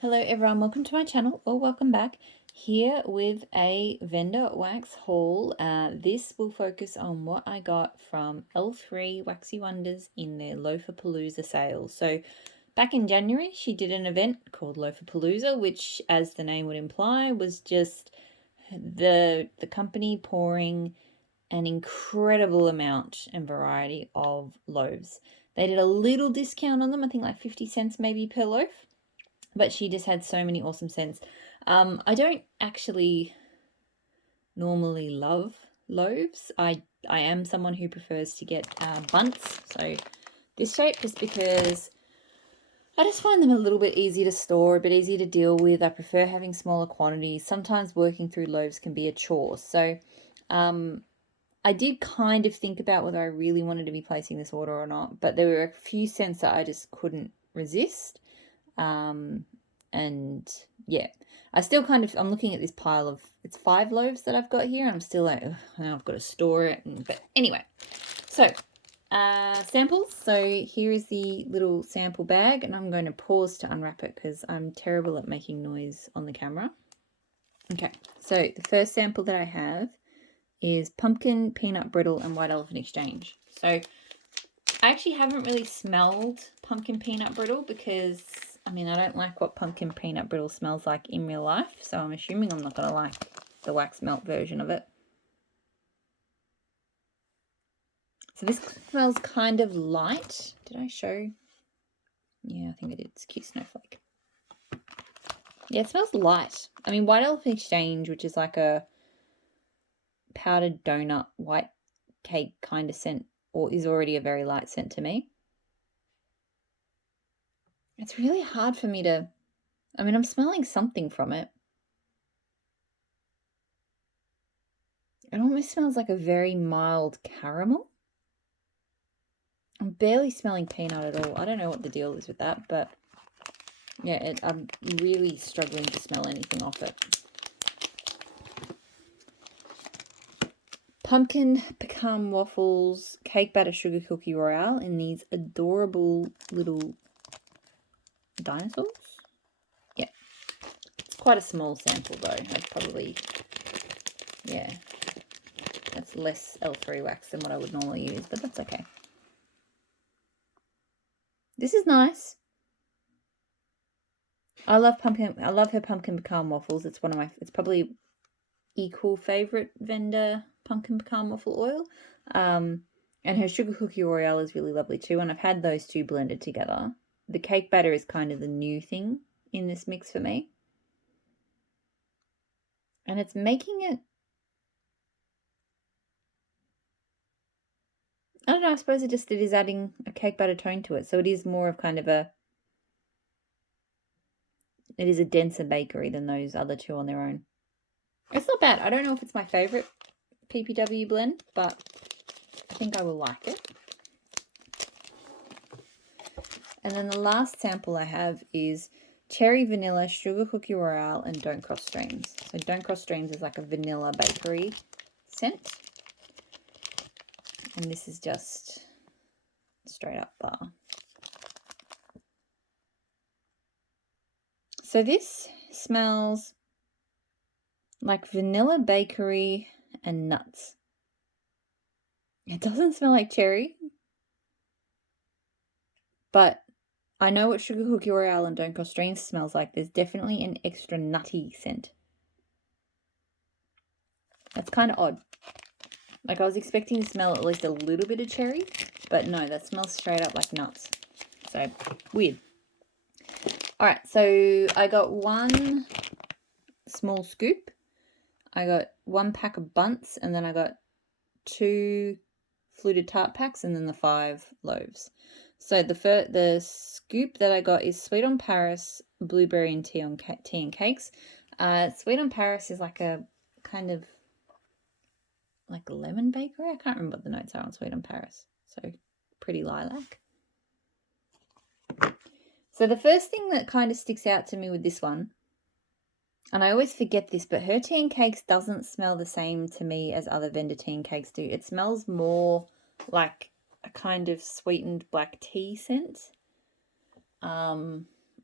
Hello everyone, welcome to my channel or welcome back. Here with a vendor wax haul. This will focus on what I got from L3 Waxy Wonders in their Loafapalooza sales. So back in January she did an event called Loafapalooza, which as the name would imply was just the company pouring an incredible amount and variety of loaves. They did a little discount on them, I think like 50 cents maybe per loaf. But she just had so many awesome scents. I don't actually normally love loaves. I am someone who prefers to get bunts. So this shape, just because I just find them a little bit easier to store, a bit easier to deal with. I prefer having smaller quantities. Sometimes working through loaves can be a chore. So I did kind of think about whether I really wanted to be placing this order or not, but there were a few scents that I just couldn't resist. And yeah, I still I'm looking at this pile of, it's 5 loaves that I've got here. And I'm still like, now I've got to store it. But anyway, so samples. So here is the little sample bag, and I'm going to pause to unwrap it because I'm terrible at making noise on the camera. Okay, so the first sample that I have is pumpkin, peanut brittle, and white elephant exchange. So I actually haven't really smelled pumpkin peanut brittle because I don't like what pumpkin peanut brittle smells like in real life, so I'm assuming I'm not going to like the wax melt version of it. So this smells kind of light. Did I show? Yeah, I think I did. It's cute snowflake. Yeah, it smells light. White elephant exchange, which is like a powdered donut white cake kind of scent, or is already a very light scent to me. It's really hard for me to, I'm smelling something from it. It almost smells like a very mild caramel. I'm barely smelling peanut at all. I don't know what the deal is with that, but yeah, I'm really struggling to smell anything off it. Pumpkin pecan waffles, cake batter sugar cookie royale in these adorable little dinosaurs. Yeah, it's quite a small sample though. I'd probably, yeah, that's less L3 wax than what I would normally use, but that's okay. This is nice. I love her pumpkin pecan waffles. It's it's probably equal favorite vendor pumpkin pecan waffle oil. And her sugar cookie royale is really lovely too. And I've had those two blended together. The cake batter is kind of the new thing in this mix for me. And it's making it, I don't know, I suppose it is adding a cake batter tone to it. So it is more of kind of it is a denser bakery than those other two on their own. It's not bad. I don't know if it's my favorite PPW blend, but I think I will like it. And then the last sample I have is cherry vanilla, sugar cookie royale, and don't cross streams. So don't cross streams is like a vanilla bakery scent. And this is just straight up bar. So this smells like vanilla bakery and nuts. It doesn't smell like cherry, but I know what sugar cookie royale and don't cross streams smells like. There's definitely an extra nutty scent. That's kind of odd. Like I was expecting to smell at least a little bit of cherry, but no, that smells straight up like nuts. So weird. All right, so I got 1 small scoop. I got 1 pack of bunts, and then I got 2 fluted tart packs, and then the 5 loaves. So the scoop that I got is Sweet on Paris, blueberry and tea and cakes. Sweet on Paris is like a kind of like lemon bakery. I can't remember what the notes are on Sweet on Paris. So pretty lilac. So the first thing that kind of sticks out to me with this one, and I always forget this, but her tea and cakes doesn't smell the same to me as other vendor tea and cakes do. It smells more like a kind of sweetened black tea scent.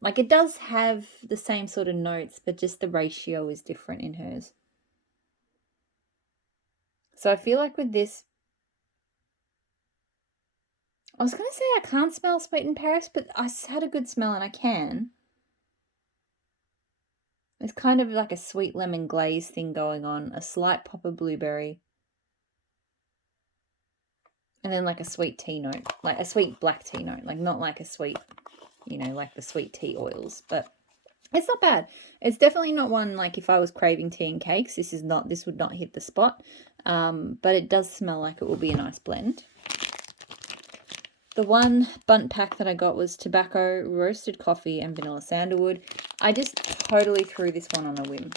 Like, it does have the same sort of notes, but just the ratio is different in hers. So I feel like with this, I was going to say I can't smell sweet in Paris, but I had a good smell and I can. It's kind of like a sweet lemon glaze thing going on, a slight pop of blueberry, and then like a sweet tea note, like a sweet black tea note, like not like a sweet, like the sweet tea oils, but it's not bad. It's definitely not one like if I was craving tea and cakes, this would not hit the spot, but it does smell like it will be a nice blend. The one bunt pack that I got was tobacco, roasted coffee, and vanilla sandalwood. I just totally threw this one on a whim.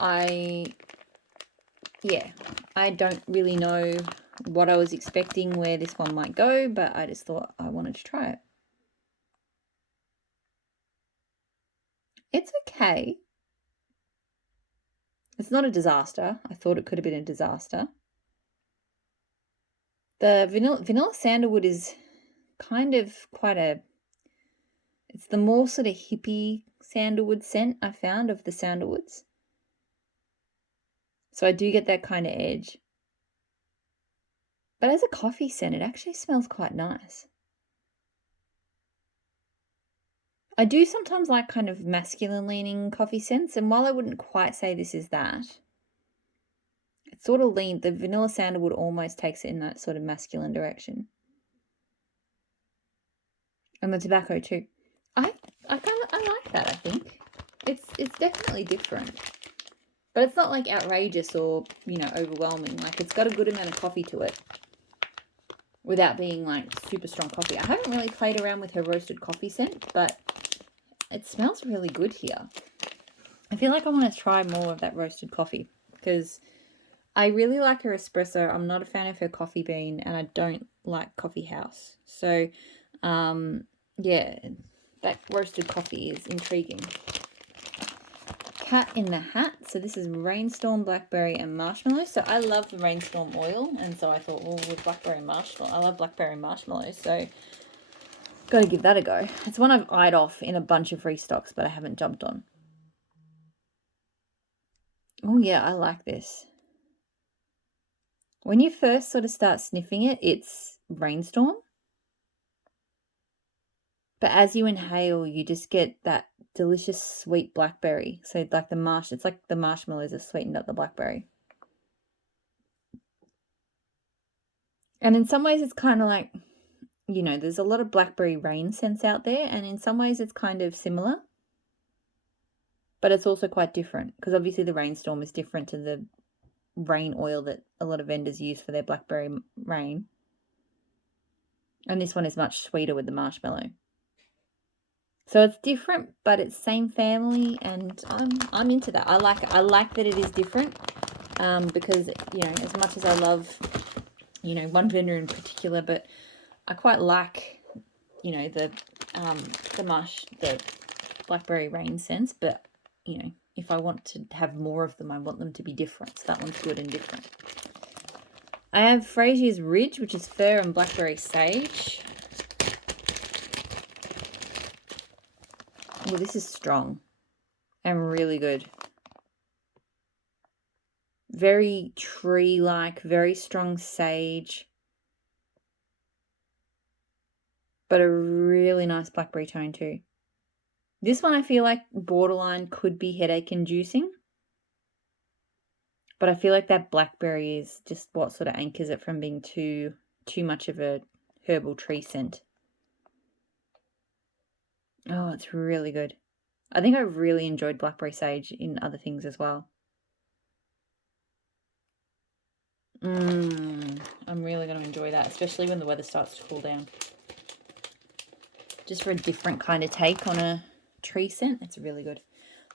I don't really know what I was expecting where this one might go, but I just thought I wanted to try it. It's okay. It's not a disaster. I thought it could have been a disaster. The vanilla sandalwood is kind of it's the more sort of hippie sandalwood scent I found of the sandalwoods. So I do get that kind of edge. But as a coffee scent, it actually smells quite nice. I do sometimes like kind of masculine leaning coffee scents, and while I wouldn't quite say this is that, it sort of the vanilla sandalwood almost takes it in that sort of masculine direction. And the tobacco too. I like that, I think. It's definitely different. But it's not like outrageous or, overwhelming. Like, it's got a good amount of coffee to it without being like super strong coffee. I haven't really played around with her roasted coffee scent, but it smells really good here. I feel like I want to try more of that roasted coffee because I really like her espresso. I'm not a fan of her coffee bean, and I don't like coffee house. So, yeah, that roasted coffee is intriguing. Cat in the Hat. So this is Rainstorm, Blackberry, and Marshmallow. So I love the Rainstorm oil, and so I thought, well, with Blackberry Marshmallow, I love Blackberry Marshmallow, so got to give that a go. It's one I've eyed off in a bunch of restocks, but I haven't jumped on. Oh yeah, I like this. When you first sort of start sniffing it, it's Rainstorm. But as you inhale, you just get that delicious sweet blackberry. So like it's like the marshmallows have sweetened up the blackberry. And in some ways it's kind of like, there's a lot of blackberry rain scents out there, and in some ways it's kind of similar. But it's also quite different because obviously the Rainstorm is different to the rain oil that a lot of vendors use for their blackberry rain. And this one is much sweeter with the marshmallow. So it's different, but it's same family, and I'm into that. I like that it is different, because as much as I love one vendor in particular, but I quite like the blackberry rain scents, but if I want to have more of them, I want them to be different. So that one's good and different. I have Frazier's Ridge, which is fir and blackberry sage. Oh, this is strong and really good. Very tree-like, very strong sage, but a really nice blackberry tone too. This one I feel like borderline could be headache inducing, but I feel like that blackberry is just what sort of anchors it from being too much of a herbal tree scent. Oh, it's really good. I think I really enjoyed blackberry sage in other things as well. I'm really going to enjoy that, especially when the weather starts to cool down. Just for a different kind of take on a tree scent. It's really good.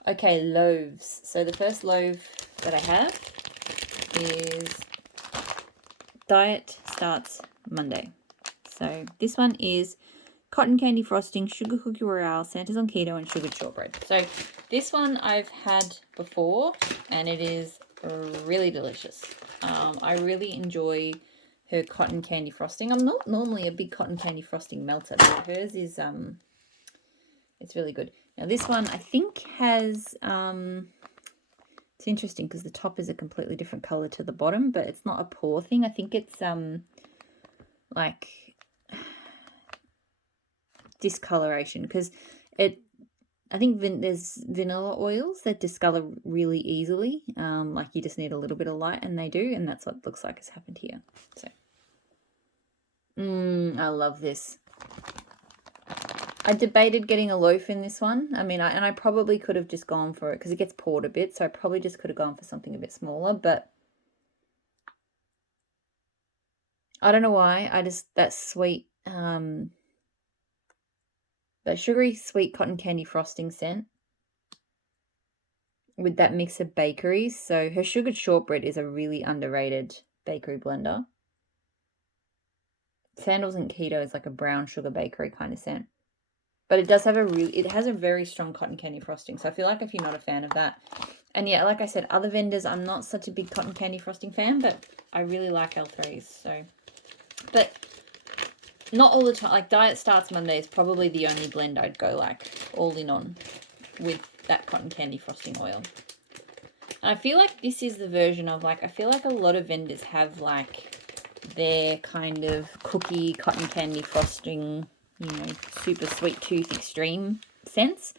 Okay, loaves. So the first loaf that I have is Diet Starts Monday. So this one is cotton candy frosting, sugar cookie Royale, Santa's on keto, and sugared shortbread. So this one I've had before, and it is really delicious. I really enjoy her cotton candy frosting. I'm not normally a big cotton candy frosting melter, but hers is It's really good. Now this one I think has, it's interesting because the top is a completely different color to the bottom, but it's not a pour thing. I think it's like discoloration, because I think there's vanilla oils that discolor really easily. Like you just need a little bit of light, and they do, and that's what it looks like has happened here. So, I love this. I debated getting a loaf in this one. I mean, I probably could have just gone for it because it gets poured a bit, so I probably just could have gone for something a bit smaller, but I don't know why. I just, that sweet, that sugary sweet cotton candy frosting scent with that mix of bakeries. So her sugared shortbread is a really underrated bakery blender. Sandals and Keto is like a brown sugar bakery kind of scent. But it does have it has a very strong cotton candy frosting. So I feel like if you're not a fan of that, and yeah, like I said, other vendors, I'm not such a big cotton candy frosting fan, but I really like L3's. So, but not all the time. Like Diet Starts Monday is probably the only blend I'd go like all in on with that cotton candy frosting oil. And I feel like this is the version of like, I feel like a lot of vendors have like their kind of cookie cotton candy frosting, you know, super sweet tooth extreme scents,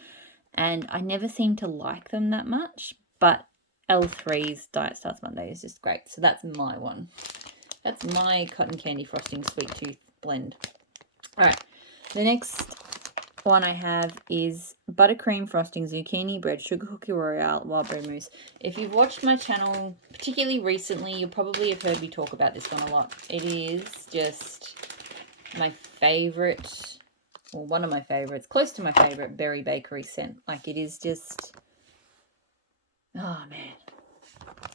and I never seem to like them that much, but L3's Diet Starts Monday is just great. So that's my one. That's my cotton candy frosting sweet tooth blend. All right, the next one I have is Buttercream Frosting Zucchini Bread Sugar Cookie Royale Wildberry Mousse. If you've watched my channel, particularly recently, you'll probably have heard me talk about this one a lot. It is just my favorite, or one of my favorites, close to my favorite berry bakery scent. Like it is just, oh man.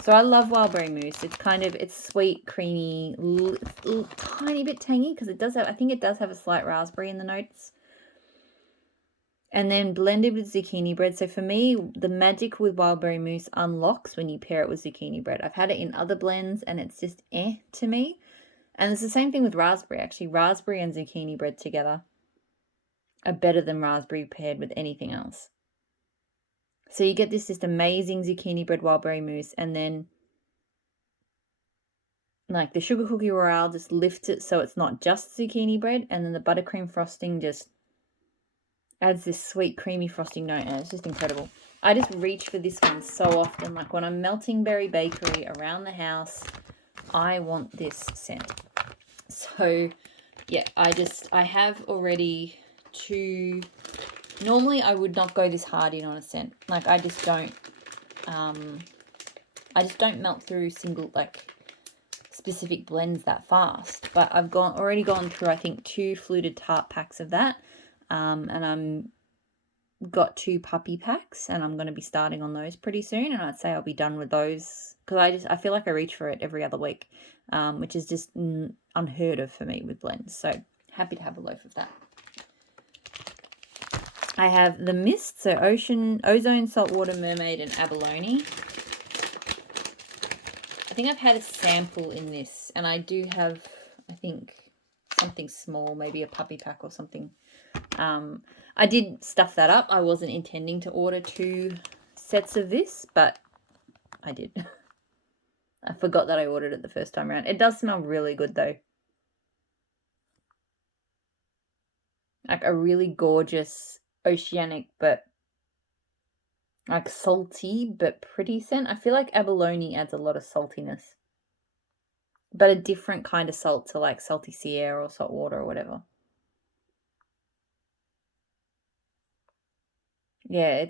So I love Wildberry Mousse. It's kind of, it's sweet, creamy, tiny bit tangy, because it does have, I think it does have a slight raspberry in the notes. And then blended with zucchini bread. So for me, the magic with Wildberry Mousse unlocks when you pair it with zucchini bread. I've had it in other blends and it's just to me. And it's the same thing with raspberry, actually. Raspberry and zucchini bread together are better than raspberry paired with anything else. So you get this just amazing zucchini bread Wildberry Mousse, and then like the sugar cookie royale just lifts it so it's not just zucchini bread, and then the buttercream frosting just adds this sweet creamy frosting note, and it's just incredible. I just reach for this one so often. Like when I'm melting berry bakery around the house, I want this scent. So yeah, I have already two. Normally I would not go this hard in on a scent. Like I just don't melt through single like specific blends that fast. But I've already gone through I think 2 fluted tart packs of that. And I'm got 2 puppy packs, and I'm going to be starting on those pretty soon, and I'd say I'll be done with those because I feel like I reach for it every other week, which is just unheard of for me with blends. So happy to have a loaf of that. I have the Mist, so Ozone, Saltwater, Mermaid, and Abalone. I think I've had a sample in this, and I do have, I think, something small, maybe a puppy pack or something. I did stuff that up. I wasn't intending to order 2 sets of this, but I did. I forgot that I ordered it the first time around. It does smell really good though. Like a really gorgeous oceanic, but like salty but pretty scent. I feel like Abalone adds a lot of saltiness, but a different kind of salt to like salty sea air or salt water or whatever. Yeah,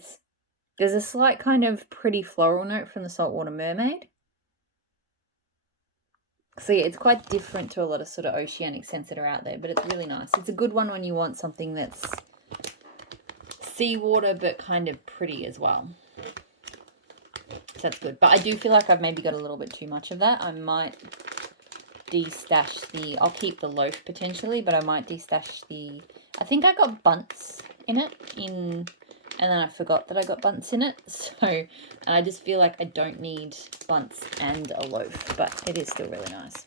there's a slight kind of pretty floral note from the Saltwater Mermaid. So yeah, it's quite different to a lot of sort of oceanic scents that are out there, but it's really nice. It's a good one when you want something that's seawater but kind of pretty as well. So that's good. But I do feel like I've maybe got a little bit too much of that. I might destash I'll keep the loaf potentially, but I might destash I think I got bunts in it and then I forgot that I got bunts in it. So, and I just feel like I don't need bunts and a loaf, but it is still really nice.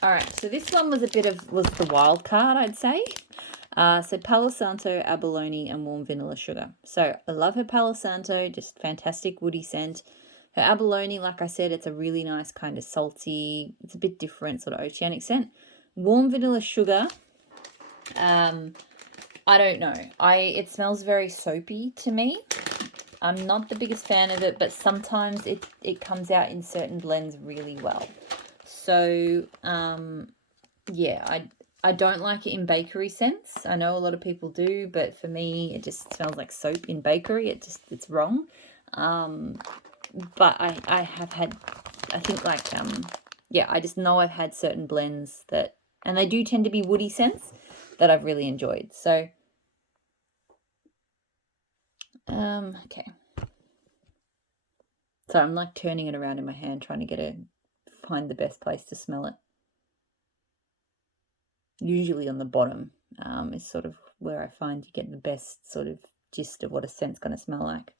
All right, so this one was was the wild card, I'd say. So Palo Santo, Abalone, and warm vanilla sugar. So I love her Palo Santo, just fantastic woody scent. Her Abalone, like I said, it's a really nice kind of salty, it's a bit different sort of oceanic scent. Warm vanilla sugar, I don't know. It smells very soapy to me. I'm not the biggest fan of it, but sometimes it comes out in certain blends really well. So, yeah, I don't like it in bakery scents. I know a lot of people do, but for me, it just smells like soap in bakery. It's wrong. But I have had, I think like, yeah, I just know I've had certain blends that, and they do tend to be woody scents that I've really enjoyed. So, okay. So I'm like turning it around in my hand, trying to find the best place to smell it. Usually on the bottom is sort of where I find you get the best sort of gist of what a scent's going to smell like.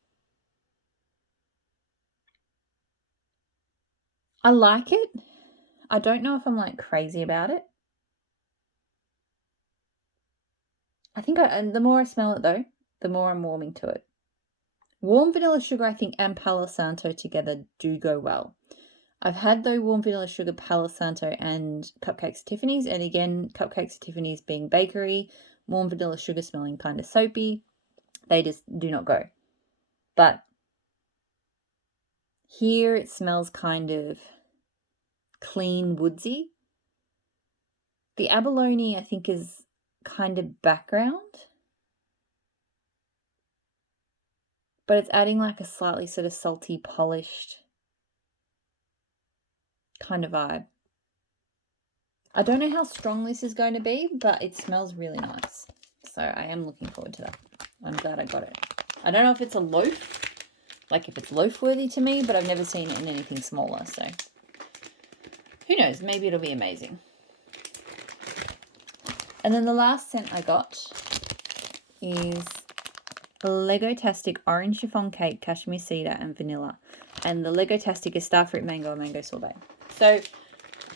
I like it. I don't know if I'm like crazy about it. I think the more I smell it though, the more I'm warming to it. Warm vanilla sugar, I think, and Palo Santo together do go well. I've had though warm vanilla sugar, Palo Santo, and Cupcakes at Tiffany's, and again, Cupcakes at Tiffany's being bakery, warm vanilla sugar smelling kind of soapy. They just do not go. But here it smells kind of clean, woodsy. The Abalone, I think, is kind of background, but it's adding like a slightly sort of salty, polished kind of vibe. I don't know how strong this is going to be, but it smells really nice. So I am looking forward to that. I'm glad I got it. I don't know if it's a loaf, like if it's loaf worthy to me, but I've never seen it in anything smaller. So who knows? Maybe it'll be amazing. And then the last scent I got is Lego-tastic orange chiffon cake, cashmere cedar, and vanilla. And the Lego-tastic is starfruit mango and mango sorbet. So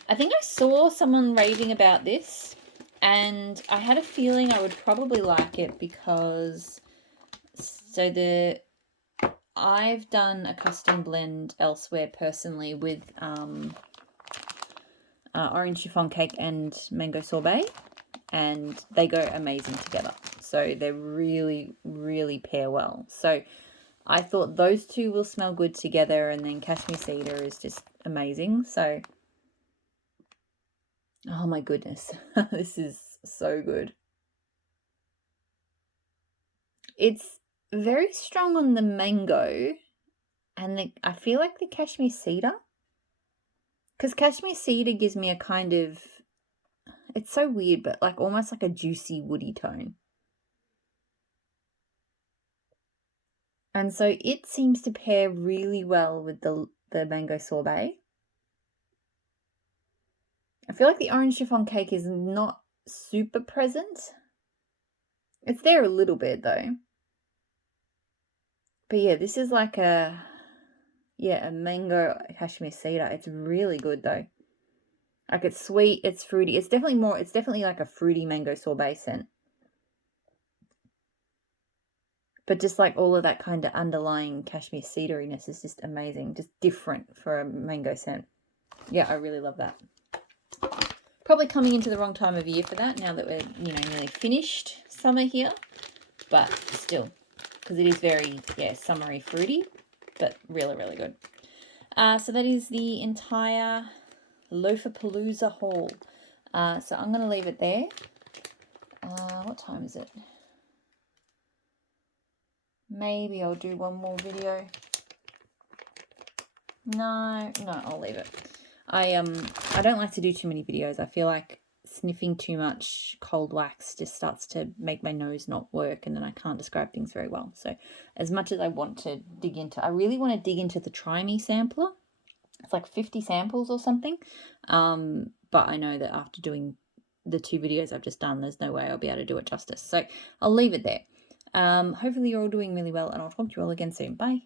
I think I saw someone raving about this, and I had a feeling I would probably like it because I've done a custom blend elsewhere personally with orange chiffon cake and mango sorbet, and they go amazing together. So they really, really pair well. So I thought those two will smell good together, and then cashmere cedar is just amazing. So, oh my goodness, this is so good. It's very strong on the mango, and I feel like the cashmere cedar, because cashmere cedar gives me a kind of, it's so weird, but like almost like a juicy woody tone. And so it seems to pair really well with the mango sorbet. I feel like the orange chiffon cake is not super present. It's there a little bit though. But yeah, this is like a mango cashmere cedar. It's really good though. Like it's sweet, it's fruity. It's definitely like a fruity mango sorbet scent. But just like all of that kind of underlying cashmere cedariness is just amazing. Just different for a mango scent. Yeah, I really love that. Probably coming into the wrong time of year for that now that we're, nearly finished summer here. But still, because it is very, summery fruity, but really, really good. So that is the entire Loafapalooza haul. So I'm going to leave it there. What time is it? Maybe I'll do one more video. No, I'll leave it. I don't like to do too many videos. I feel like sniffing too much cold wax just starts to make my nose not work, and then I can't describe things very well. So as much as I want to dig into, I really want to dig into the Try Me sampler. It's like 50 samples or something. But I know that after doing the 2 videos I've just done, there's no way I'll be able to do it justice. So I'll leave it there. Hopefully you're all doing really well, and I'll talk to you all again soon. Bye.